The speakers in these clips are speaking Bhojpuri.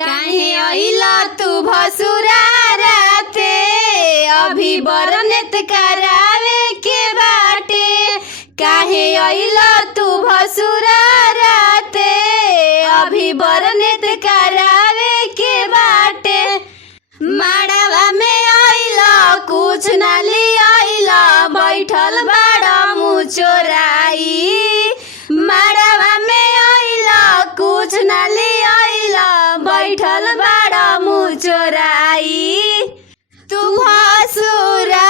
काहे अइला तू भसुरा राते, अभी बरनेत करावे के बाटे। काहे अइला तू भसुरा राते, अभी बरनेत करावे के बाटे। माड़वा में अइला कुछ ना ली अइला, बैठल बाड़ा मुँह चोराई। माड़वा में अइला कुछ ना ली अइला, बैठल बाड़ा मुँह चोराई। तू भसुरा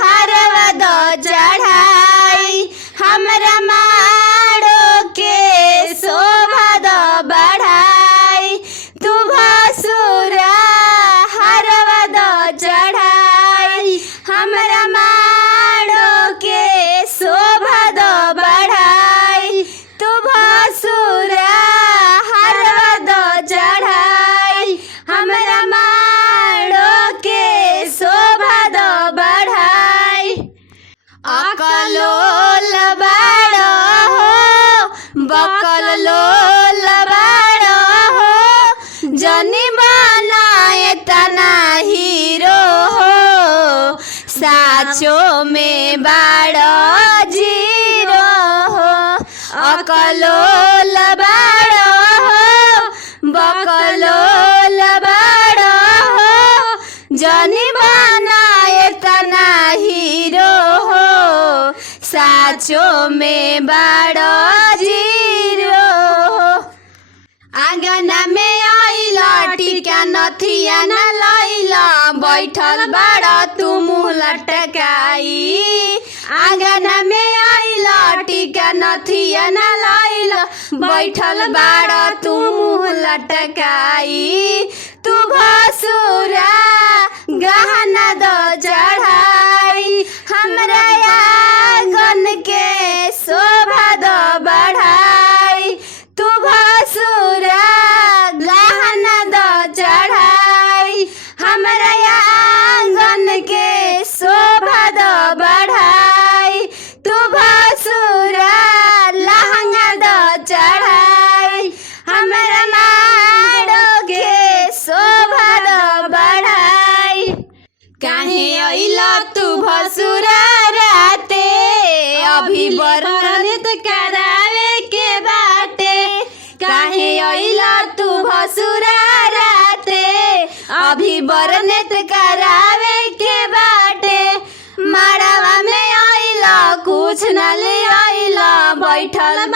हरवा द चढ़ाई, हमरा माड़ो के शोभा द बढ़ाई। तू भसुरा हरवा द चढ़ाई, हमरा माड़ो के शोभा द बढ़ाई। तू भसुरा हरवा द चढ़ाई, हमरा माड़ो के शोभा द बढ़ाई। अकलोल बाड़ो हो, बकलोल बाड़ो हो, जनी बनाए तना हीरो हो, साचो में बाड़ो जीरो हो। अकलोल बाड़ो हो, बकलोल बाड़ो हो, जनी बनाए तना हीरो हो, साचो में बाड़ो जीरो हो। आंगना में अइला टिका नथिया न लइला, बैठल बाड़ा तू मुँह लटकाई। आंगना में अइला टिका नथिया न लइला, बैठल बाड़ा तू मुँह लटकाई। तू भसुरा गहना द चढ़ाई, हमरा आंगन के शोभा द बढ़ाई। तू भसुरा गहना द चढ़ाई, हमरा आंगन के शोभा द बढ़ाई। तू भसुरा लहंगा द चढ़ाई, हमरा माड़ो के शोभा द बढ़ाई। काहे अइला तू भसुरा राते, अभी बरनेत करावे के बाटे। काहे अइला तू भसुरा राते, अभी बरनेत करावे के बाटे। माड़वा में अइला कुछ ना ले अइला, बैठल